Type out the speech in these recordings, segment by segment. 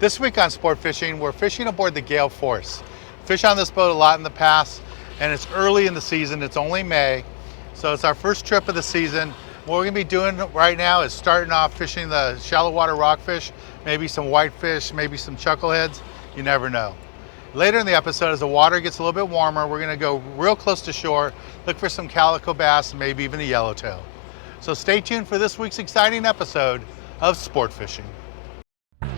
This week on Sport Fishing, we're fishing aboard the Gail Force. Fished on this boat a lot in the past, and it's early in the season. It's only May, so it's our first trip of the season. What we're gonna be doing right now is starting off fishing the shallow water rockfish, maybe some whitefish, maybe some chuckleheads, you never know. Later in the episode, as the water gets a little bit warmer, we're gonna go real close to shore, look for some calico bass, maybe even a yellowtail. So stay tuned for this week's exciting episode of Sport Fishing.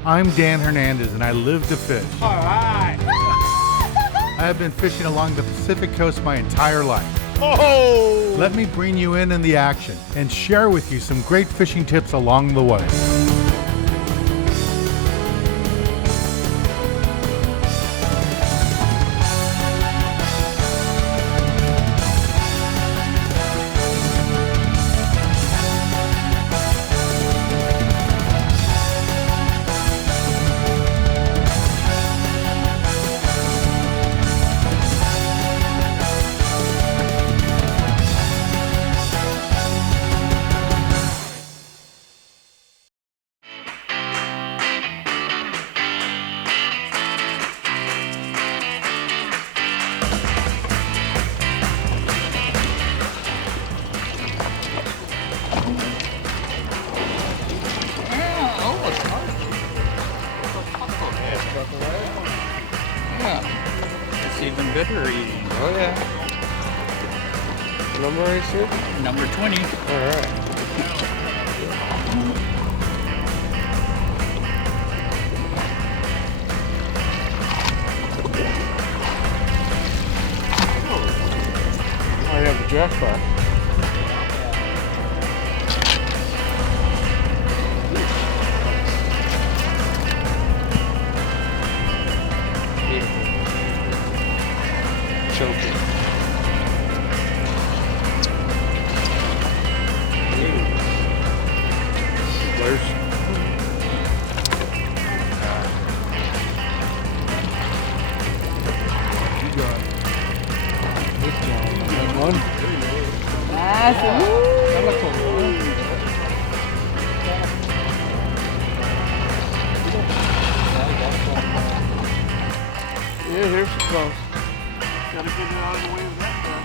I'm Dan Hernandez and I live to fish. All right. I have been fishing along the Pacific coast my entire life. Oh! Let me bring you in the action and share with you some great fishing tips along the way. Even better eating. Oh yeah. Number is here? Number 20. All right. I have a jackpot. Choking. Where's you got this one? Yeah, here's some close. Gotta get it out of the way of that guy.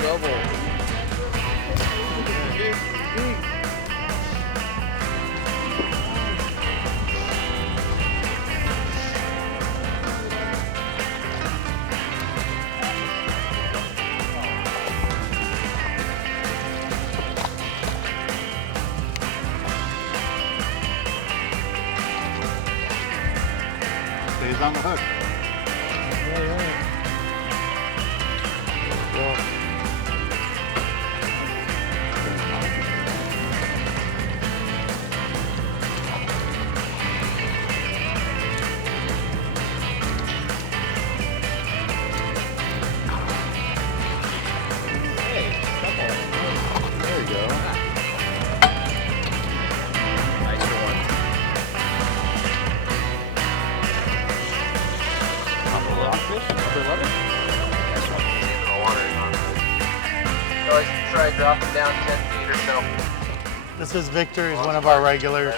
Double. Stays on the hook. There you go. Nicer one. Couple rockfish, number 11. That's one. The water is on. Always try dropping down 10 feet or so. This is Victor, he's one of our regulars.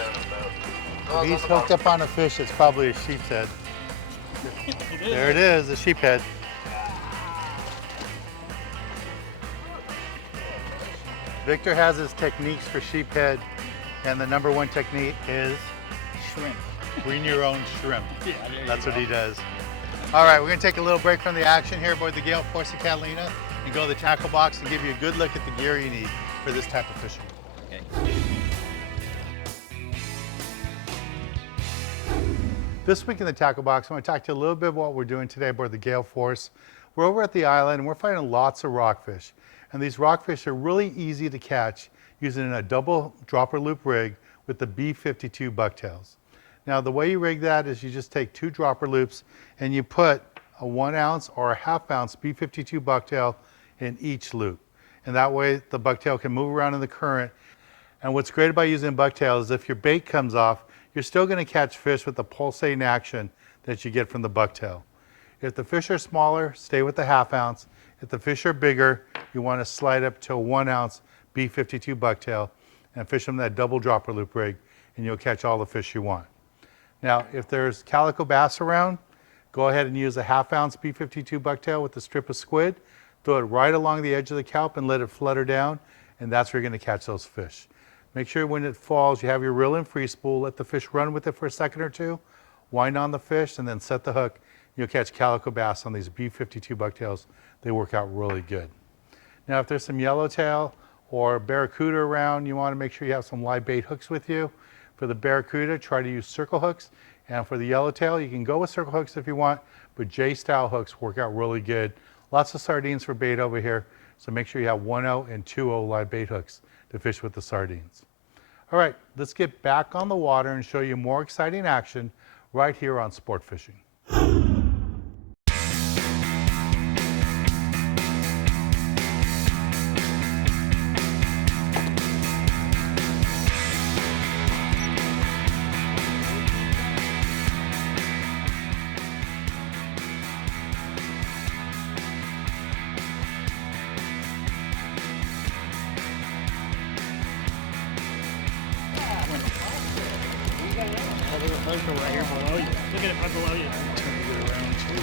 If he's hooked up on a fish, it's probably a sheep's head. There it is, a sheep head. Victor has his techniques for sheephead, and the number one technique is Shrimp. bring your own shrimp. Yeah, there you That's go. what he does. All right, we're gonna take a little break from the action here aboard the Gail Force of Catalina and go to the tackle box and give you a good look at the gear you need for this type of fishing. Okay. This week in the tackle box, I want to talk to you a little bit about what we're doing today aboard the Gail Force. We're over at the island and we're finding lots of rockfish. And these rockfish are really easy to catch using a double dropper loop rig with the B52 bucktails. Now the way you rig that is you just take 2 dropper loops and you put a 1 ounce or a 1/2 ounce B52 bucktail in each loop. And that way the bucktail can move around in the current. And what's great about using bucktail is if your bait comes off, you're still going to catch fish with the pulsating action that you get from the bucktail. If the fish are smaller, stay with the 1/2 ounce. If the fish are bigger, you want to slide up to a 1 ounce B52 bucktail and fish them that double dropper loop rig, and you'll catch all the fish you want. Now, if there's calico bass around, go ahead and use a 1/2 ounce B52 bucktail with a strip of squid. Throw it right along the edge of the kelp and let it flutter down, and that's where you're going to catch those fish. Make sure when it falls, you have your reel and free spool. Let the fish run with it for a second or two. Wind on the fish and then set the hook. You'll catch calico bass on these B52 bucktails. They work out really good. Now, if there's some yellowtail or barracuda around, you want to make sure you have some live bait hooks with you. For the barracuda, try to use circle hooks. And for the yellowtail, you can go with circle hooks if you want, but J-style hooks work out really good. Lots of sardines for bait over here, so make sure you have 1/0 and 2/0 live bait hooks to fish with the sardines. All right, let's get back on the water and show you more exciting action right here on Sport Fishing. Right here below you. Look at it right below you. Turn it around too.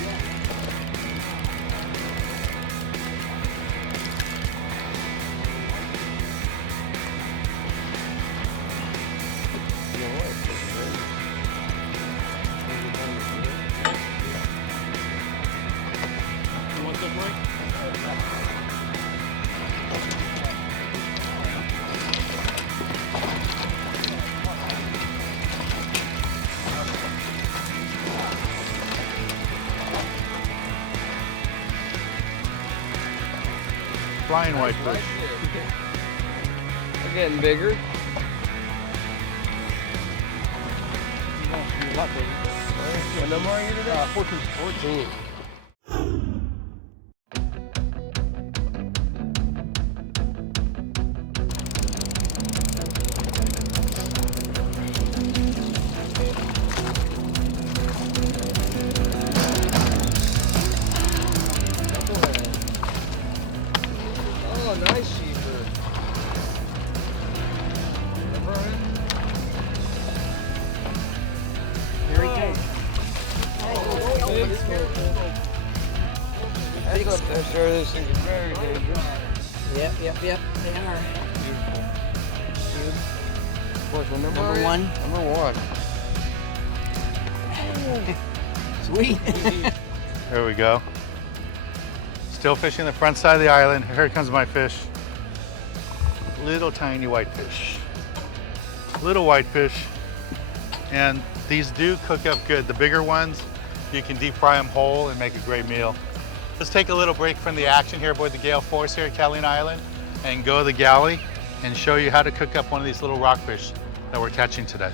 You want this right? Flying whitefish. They're getting bigger. What number are you today? 14. Oh, nice sheeper. Here he comes. That's up there, sir. This thing is very dangerous. Yep, they are. Beautiful. What number Number are you? one. Number one. Sweet. There we go. Still fishing the front side of the island. Here comes my fish. Little tiny whitefish. Little whitefish. And these do cook up good. The bigger ones, you can deep fry them whole and make a great meal. Let's take a little break from the action here aboard the Gail Force here at Catalina Island and go to the galley and show you how to cook up one of these little rockfish that we're catching today.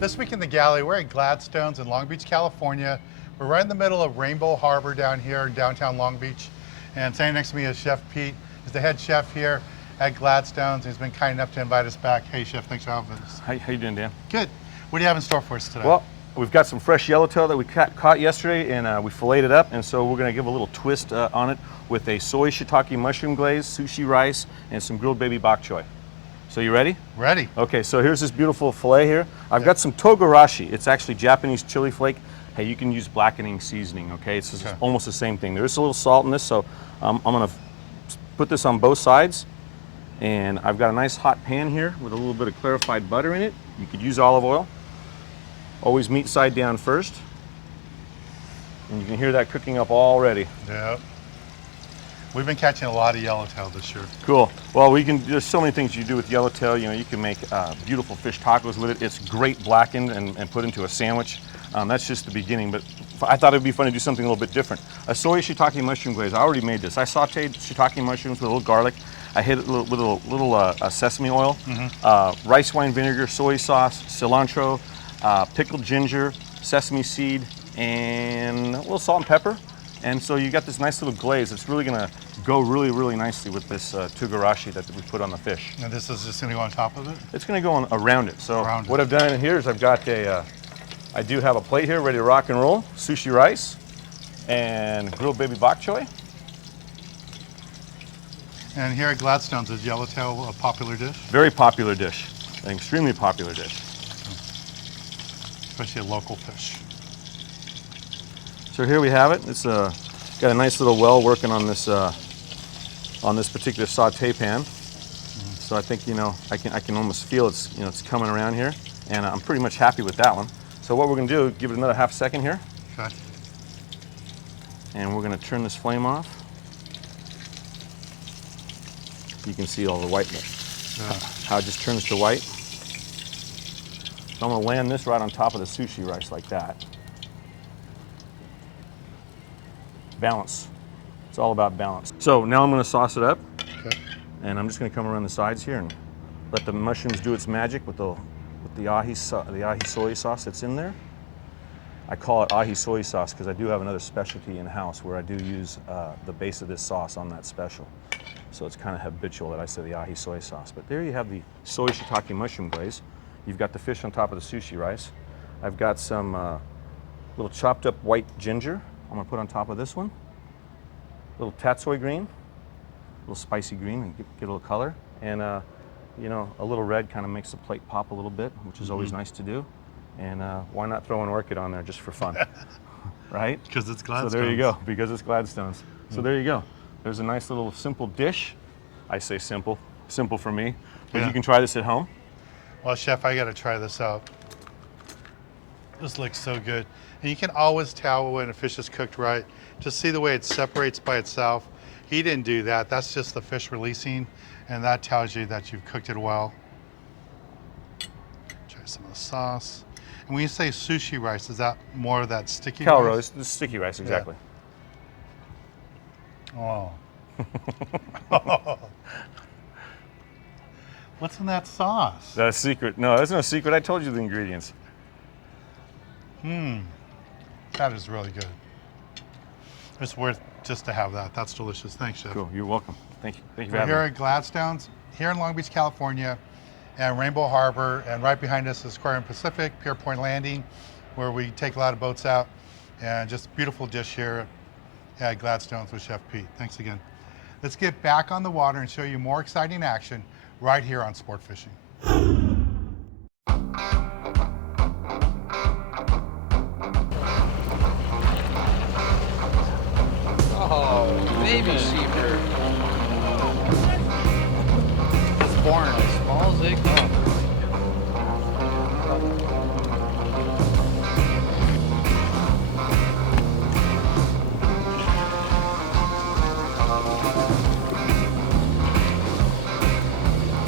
This week in the galley, we're at Gladstone's in Long Beach, California. We're right in the middle of Rainbow Harbor down here in downtown Long Beach. And standing next to me is Chef Pete. He's the head chef here at Gladstone's. He's been kind enough to invite us back. Hey, Chef, thanks for having us. How you doing, Dan? Good. What do you have in store for us today? Well, we've got some fresh yellowtail that we caught yesterday, and we filleted it up, and so we're going to give a little twist on it with a soy shiitake mushroom glaze, sushi rice, and some grilled baby bok choy. So you ready? Ready. Okay, so here's this beautiful fillet here. I've got some togarashi. It's actually Japanese chili flake. Hey, you can use blackening seasoning, okay? It's just almost the same thing. There's a little salt in this, so I'm gonna put this on both sides. And I've got a nice hot pan here with a little bit of clarified butter in it. You could use olive oil. Always meat side down first. And you can hear that cooking up already. Yep. We've been catching a lot of yellowtail this year. Cool. Well, there's so many things you do with yellowtail. You know, you can make beautiful fish tacos with it. It's great blackened and put into a sandwich. That's just the beginning, but I thought it would be fun to do something a little bit different. A soy shiitake mushroom glaze. I already made this. I sauteed shiitake mushrooms with a little garlic. I hit it with a little sesame oil, rice wine vinegar, soy sauce, cilantro, pickled ginger, sesame seed, and a little salt and pepper. And so you got this nice little glaze. It's really gonna go really, really nicely with this togarashi that we put on the fish. And this is just gonna go on top of it? It's gonna go on around it. So Around what it. I've done in here is I've got I do have a plate here ready to rock and roll, sushi rice, and grilled baby bok choy. And here at Gladstone's, is yellowtail a popular dish? Very popular dish, an extremely popular dish. Especially a local fish. So here we have it. It's got a nice little well working on this particular saute pan. So I think I can almost feel it's coming around here, and I'm pretty much happy with that one. So what we're going to do, give it another half second here, Okay. and we're going to turn this flame off. You can see all the white, how it just turns to white. So I'm going to land this right on top of the sushi rice like that. Balance. It's all about balance. So now I'm going to sauce it up, Okay. and I'm just going to come around the sides here and let the mushrooms do its magic with the ahi soy sauce that's in there. I call it ahi soy sauce because I do have another specialty in house where I do use the base of this sauce on that special. So it's kind of habitual that I say the ahi soy sauce. But there you have the soy shiitake mushroom glaze. You've got the fish on top of the sushi rice. I've got some little chopped up white ginger I'm gonna put on top of this one. A little tatsoi green, a little spicy green, and get a little color. And a little red kind of makes the plate pop a little bit, which is always nice to do. And why not throw an orchid on there just for fun, right? Because it's Gladstone's. So there you go, because it's Gladstone's. So there you go. There's a nice little simple dish. I say simple for me, but Yeah. you can try this at home. Well, Chef, I gotta try this out. This looks so good. And you can always tell when a fish is cooked right. Just see the way it separates by itself. He didn't do that. That's just the fish releasing, and that tells you that you've cooked it well. Try some of the sauce. And when you say sushi rice, is that more of that sticky Cal rice? roast, the sticky rice, exactly. Oh. What's in that sauce? That's a secret. No, that's no secret. I told you the ingredients. That is really good. It's worth just to have that. That's delicious. Thanks, Chef. Cool. You're welcome. Thank you. Thank you for We're having here me. at Gladstone's, here in Long Beach, California, and Rainbow Harbor, and right behind us is Aquarium Pacific, Pier Point Landing, where we take a lot of boats out, and just a beautiful dish here at Gladstone's with Chef Pete. Thanks again. Let's get back on the water and show you more exciting action right here on Sport Fishing. Oh, baby sheeper. It's born as small as they come.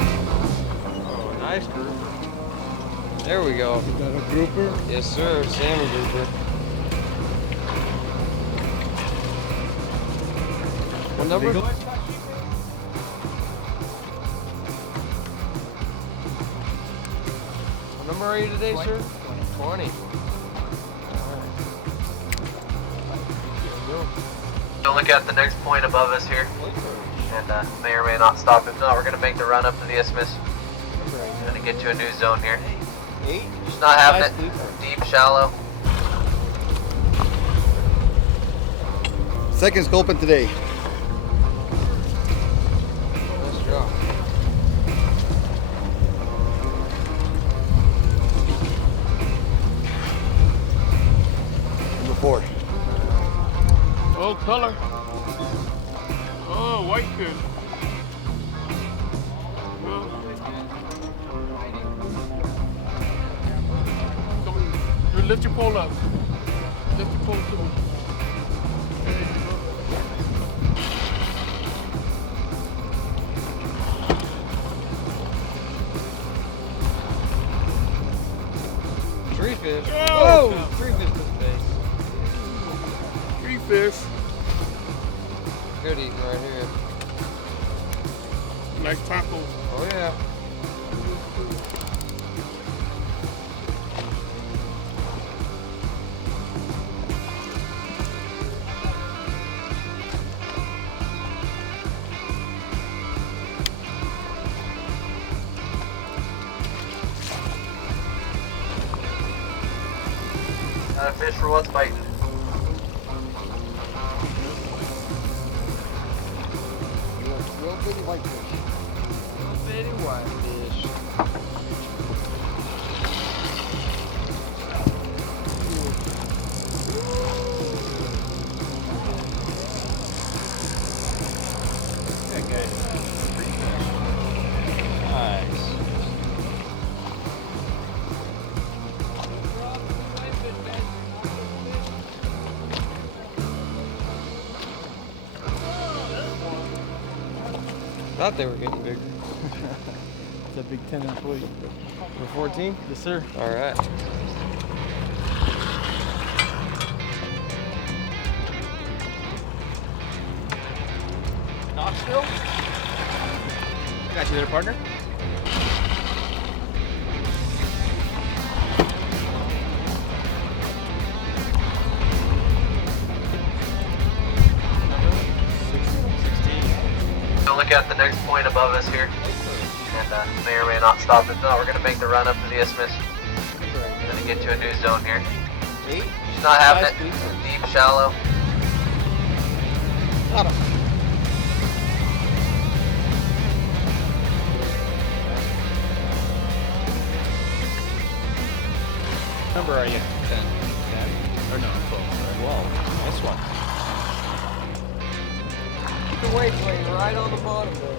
Oh, nice grouper. There we go. Is that a grouper? Yes, sir. Salmon grouper. What number? What number are you today, sir? 20. Don't look at the next point above us here, and may or may not stop. If not, we're going to make the run up to the isthmus. Going to get to a new zone here. 8? Just not having Nice it. grouper. Deep, shallow. Second scoping today. Nice draw. Number 4. Oh, color. Oh, white fish. Well, come on. You lift your pole up. Lift your pole to me. Tree fish. Oh! Whoa! Tree fish to the face. 3 fish. Good eating right here. Like tacos. Oh yeah. fish for what's biting. Real bitty whitefish. Little bitty whitefish. Nice. Thought they were getting bigger. It's a big 10-inch weight. For 14? Yes, sir. All right. Knoxville? Got you there, partner. We'll look at the next point above us here, and may or may not stop. If not, we're going to make the run up to the isthmus. We're going to get to a new zone here. Just not having it. Deep, shallow. Number are you? 10. 10? Or no, 12. Sorry. 12. Nice one. Keep the weight plane right on the bottom there.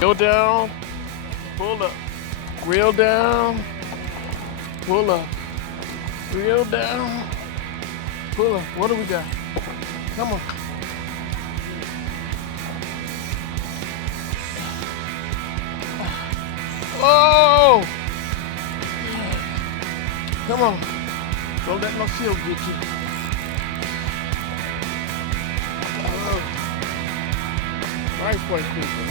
Reel down, pull up. Reel down, pull up. Reel down, pull up. What do we got? Come on. Oh! Come on. Don't let no seal get you. Oh. Nice white people.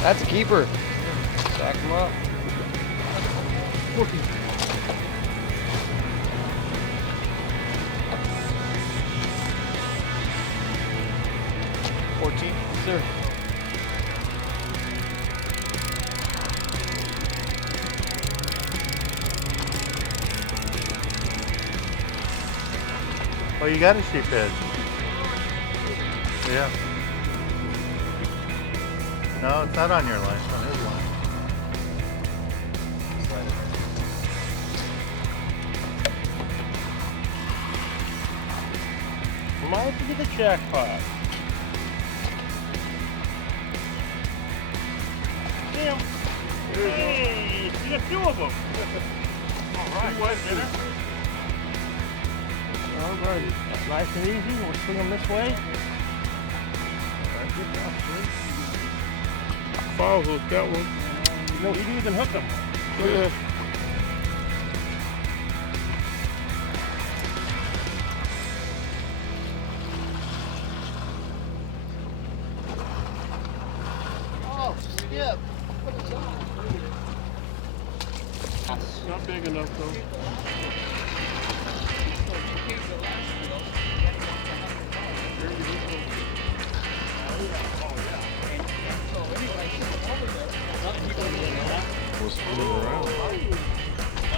That's a keeper. Stack him up. 14. Sir. Oh, you got a sheephead. Yeah. No, it's not on your line. It's on his line. Might be the jackpot. Damn. Hey, you got two of them. All right. All right. That's nice and easy. We'll swing them this way. Good job, sir. Foul hook that one. No, you didn't even hook them. Yeah. Oh, skip. Not big enough though.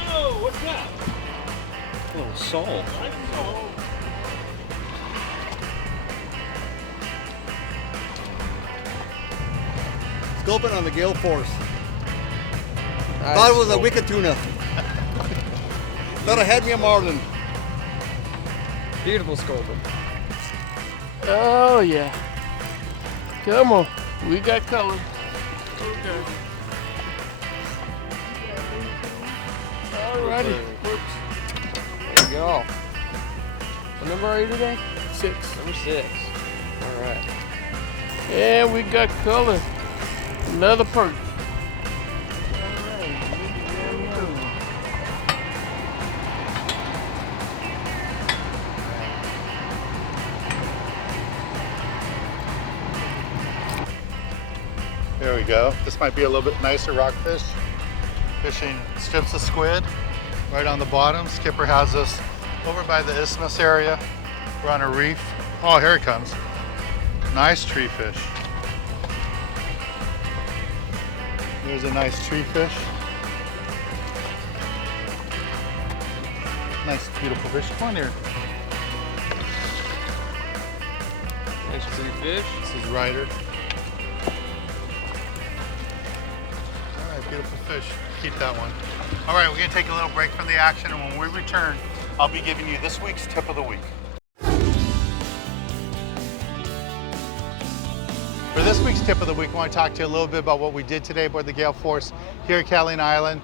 Oh, what's that? A little salt. scoping on the Gail Force. Nice Thought it was a scope. wicked tuna. Thought I had me a marlin. Beautiful sculpin. Oh yeah. Come on. We got color. Okay. Alrighty. Whoops. There you go. What number are you today? 6. Number 6. All right. And we got color. Another perch. There we go. This might be a little bit nicer rockfish. Fishing strips of squid right on the bottom. Skipper has us over by the isthmus area. We're on a reef. Oh, here it comes. Nice tree fish. There's a nice tree fish. Nice, beautiful fish. Come on here. Nice tree fish. This is Ryder. All right, beautiful fish. Keep that one. All right, we're gonna take a little break from the action, and when we return, I'll be giving you this week's tip of the week. For this week's tip of the week, I want to talk to you a little bit about what we did today aboard the Gail Force here at Catalina Island.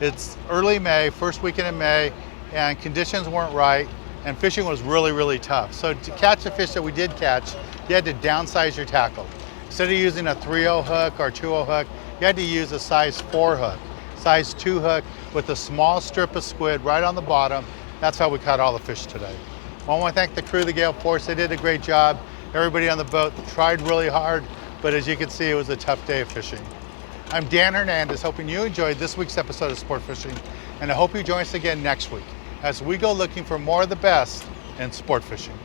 It's early May, first weekend in May, and conditions weren't right, and fishing was really, really tough. So to catch the fish that we did catch, you had to downsize your tackle. Instead of using a 3/0 hook or 2/0 hook, you had to use a size 4 hook, size 2 hook with a small strip of squid right on the bottom. That's how we caught all the fish today. I want to thank the crew of the Gail Force. They did a great job. Everybody on the boat tried really hard, but as you can see, it was a tough day of fishing. I'm Dan Hernandez, hoping you enjoyed this week's episode of Sport Fishing, and I hope you join us again next week as we go looking for more of the best in sport fishing.